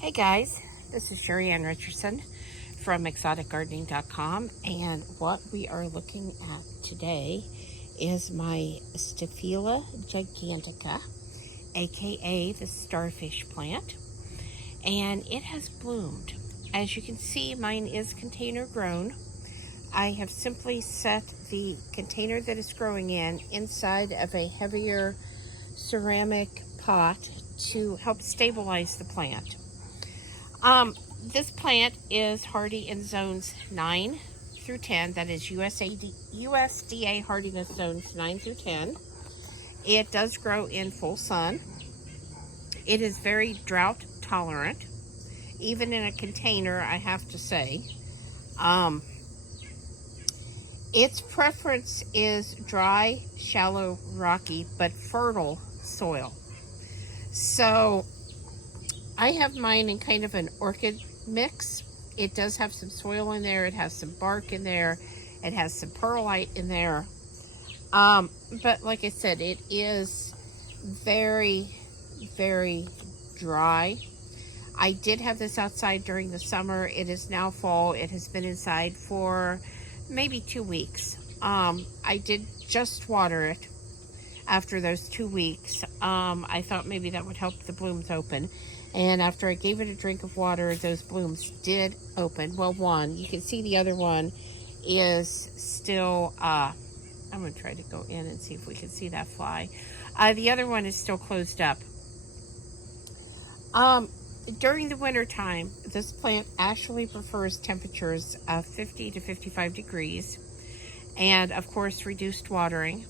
Hey guys, this is Sheri Ann Richerson from exoticgardening.com, and what we are looking at today is my Stapelia gigantea, aka the starfish plant, and it has bloomed. As you can see, mine is container grown. I have simply set the container that it's growing in inside of a heavier ceramic pot to help stabilize the plant. This plant is hardy in zones 9 through 10. That is USDA hardiness zones 9 through 10. It does grow in full sun. It is very drought tolerant, even in a container, I have to say. Its preference is dry, shallow, rocky, but fertile soil. So I have mine in kind of an orchid mix. It does have some soil in there. It has some bark in there. It has some perlite in there. But like I said, it is very, very dry. I did have this outside during the summer. It is now fall. It has been inside for maybe 2 weeks. I did just water it after those 2 weeks. I thought maybe that would help the blooms open. And after I gave it a drink of water, those blooms did open. Well, one. You can see the other one is still, I'm going to try to go in and see if we can see that fly. The other one is still closed up. During the winter time, this plant actually prefers temperatures of 50 to 55 degrees. And, of course, reduced watering.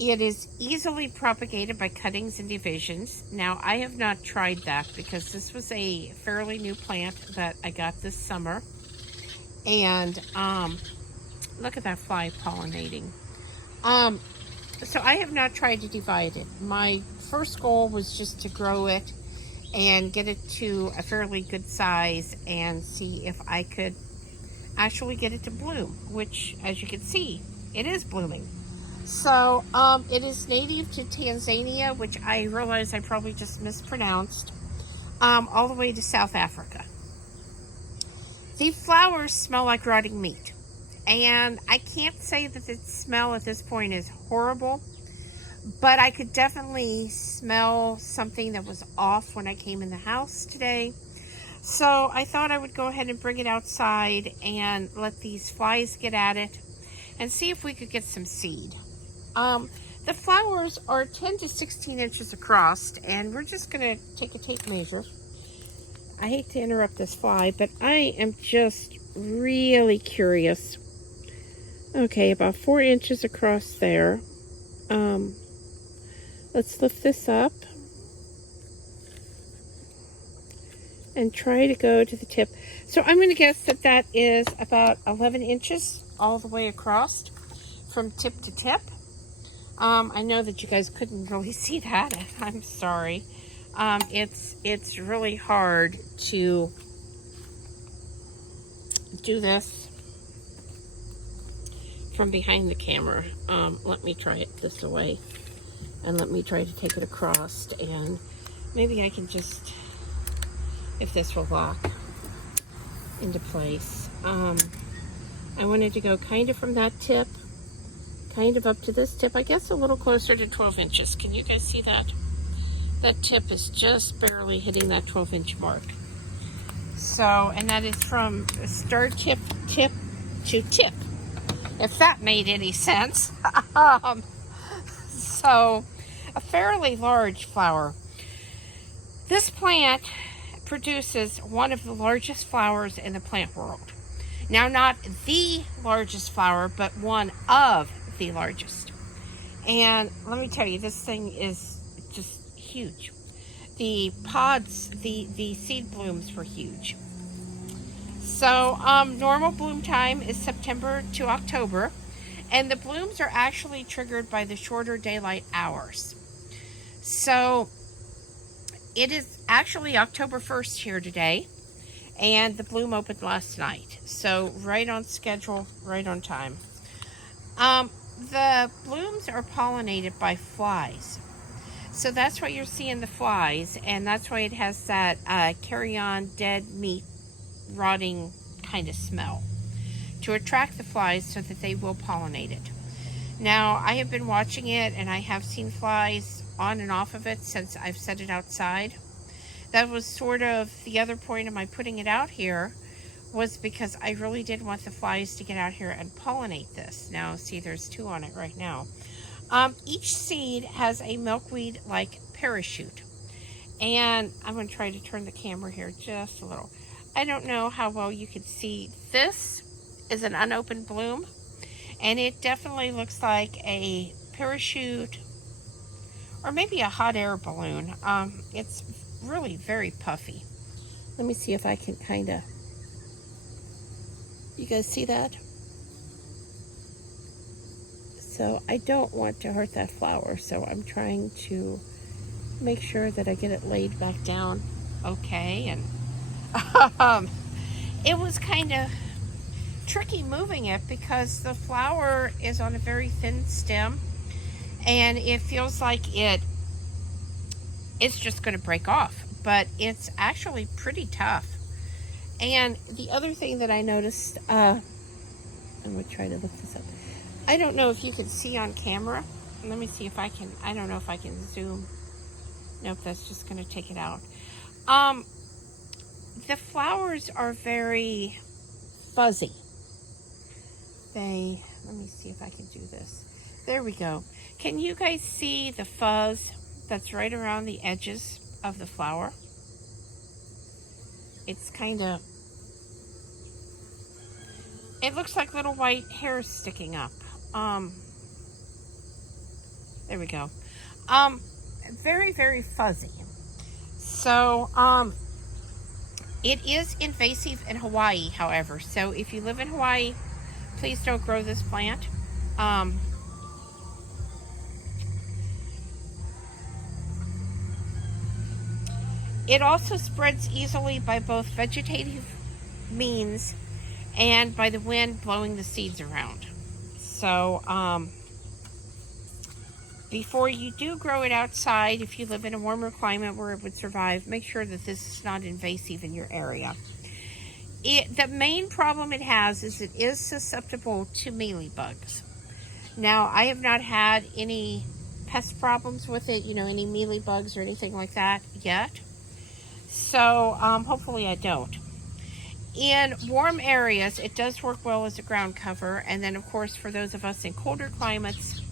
It is easily propagated by cuttings and divisions. Now, I have not tried that because this was a fairly new plant that I got this summer. And look at that fly pollinating. So I have not tried to divide it. My first goal was just to grow it and get it to a fairly good size and see if I could actually get it to bloom, which, as you can see, it is blooming. So, it is native to Tanzania, which I realize I probably just mispronounced, all the way to South Africa. The flowers smell like rotting meat, and I can't say that the smell at this point is horrible, but I could definitely smell something that was off when I came in the house today. So I thought I would go ahead and bring it outside and let these flies get at it and see if we could get some seed. The flowers are 10 to 16 inches across, and we're just going to take a tape measure. I hate to interrupt this fly, but I am just really curious. Okay, about 4 inches across there. Let's lift this up and try to go to the tip. So I'm going to guess that that is about 11 inches all the way across from tip to tip. I know that you guys couldn't really see that. I'm sorry. It's really hard to do this from behind the camera. Let me try it this way, and let me try to take it across, and maybe I can just, if this will lock into place. I wanted to go kind of from that tip, kind of up to this tip, I guess a little closer to 12 inches. Can you guys see that? That tip is just barely hitting that 12-inch mark. So, and that is from start tip to tip, if that made any sense. So, a fairly large flower. This plant produces one of the largest flowers in the plant world. Now, not the largest flower, but one of the largest. And let me tell you, this thing is just huge. The pods, the seed blooms were huge. So normal bloom time is September to October, and the blooms are actually triggered by the shorter daylight hours. So it is actually October 1st here today, and the bloom opened last night. So right on schedule, right on time. The blooms are pollinated by flies. So that's why you're seeing the flies, and that's why it has that carry-on dead meat rotting kind of smell, to attract the flies so that they will pollinate it. Now, I have been watching it, and I have seen flies on and off of it since I've set it outside. That was sort of the other point of my putting it out here, was because I really did want the flies to get out here and pollinate this. Now, see, there's 2 on it right now. Each seed has a milkweed-like parachute. And I'm going to try to turn the camera here just a little. I don't know how well you can see. This is an unopened bloom, and it definitely looks like a parachute or maybe a hot air balloon. It's really very puffy. Let me see if I can kind of... You guys see that? So I don't want to hurt that flower, so I'm trying to make sure that I get it laid back down okay. And it was kind of tricky moving it because the flower is on a very thin stem, and it feels like it's just going to break off, but it's actually pretty tough. And the other thing that I noticed, I'm going to try to look this up. I don't know if you can see on camera. Let me see if I can. I don't know if I can zoom. Nope, that's just going to take it out. The flowers are very fuzzy. Let me see if I can do this. There we go. Can you guys see the fuzz that's right around the edges of the flower? It's kind of... It looks like little white hairs sticking up. There we go. Very, very fuzzy. So, it is invasive in Hawaii, however. So, if you live in Hawaii, please don't grow this plant. It also spreads easily by both vegetative means and by the wind blowing the seeds around. So, before you do grow it outside, if you live in a warmer climate where it would survive, make sure that this is not invasive in your area. The main problem it has is it is susceptible to mealybugs. Now, I have not had any pest problems with it, any mealybugs or anything like that yet. So, hopefully I don't. In warm areas, it does work well as a ground cover. And then, of course, for those of us in colder climates,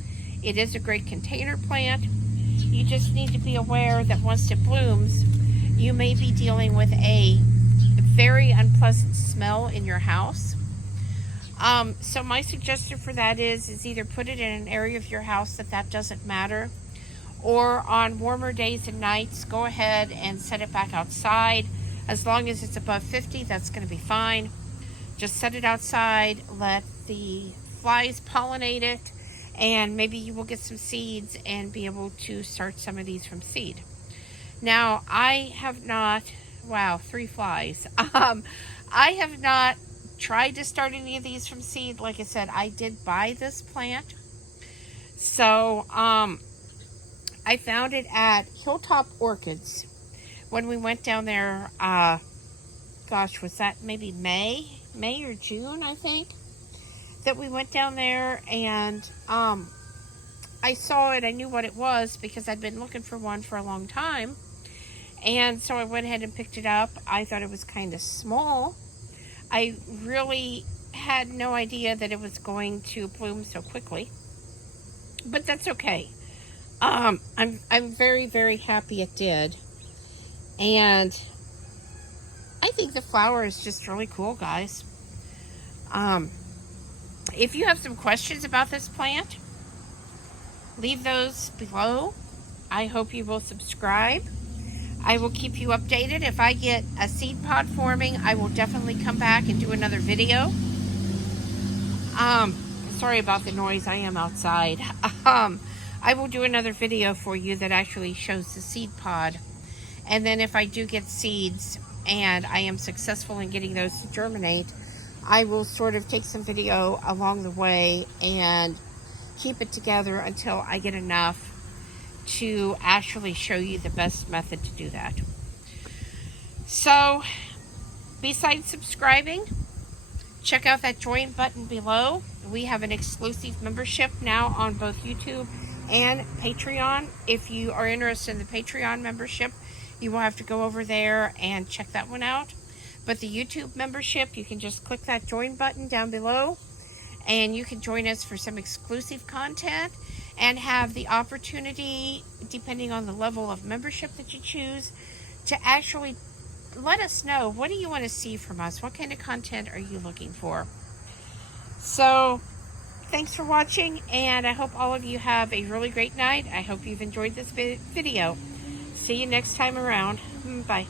it is a great container plant. You just need to be aware that once it blooms, you may be dealing with a very unpleasant smell in your house. So my suggestion for that is either put it in an area of your house that doesn't matter, or on warmer days and nights, go ahead and set it back outside. As long as it's above 50, that's going to be fine. Just set it outside, let the flies pollinate it, and maybe you will get some seeds and be able to start some of these from seed. Now, I have not, wow, 3 flies. I have not tried to start any of these from seed. Like I said, I did buy this plant. So, I found it at Hilltop Orchids when we went down there, gosh, was that maybe May or June, I think, that we went down there, and I saw it. I knew what it was because I'd been looking for one for a long time, and so I went ahead and picked it up. I thought it was kind of small. I really had no idea that it was going to bloom so quickly, but that's okay. I'm very, very happy it did. And I think the flower is just really cool, guys. If you have some questions about this plant, leave those below. I hope you will subscribe. I will keep you updated. If I get a seed pod forming, I will definitely come back and do another video. Sorry about the noise. I am outside. I will do another video for you that actually shows the seed pod. And then if I do get seeds and I am successful in getting those to germinate, I will sort of take some video along the way and keep it together until I get enough to actually show you the best method to do that. So, besides subscribing, check out that join button below. We have an exclusive membership now on both YouTube and Patreon. If you are interested in the Patreon membership, you will have to go over there and check that one out. But the YouTube membership, you can just click that join button down below, and you can join us for some exclusive content and have the opportunity, depending on the level of membership that you choose, to actually let us know, what do you want to see from us? What kind of content are you looking for? So, thanks for watching, and I hope all of you have a really great night. I hope you've enjoyed this video. See you next time around. Bye.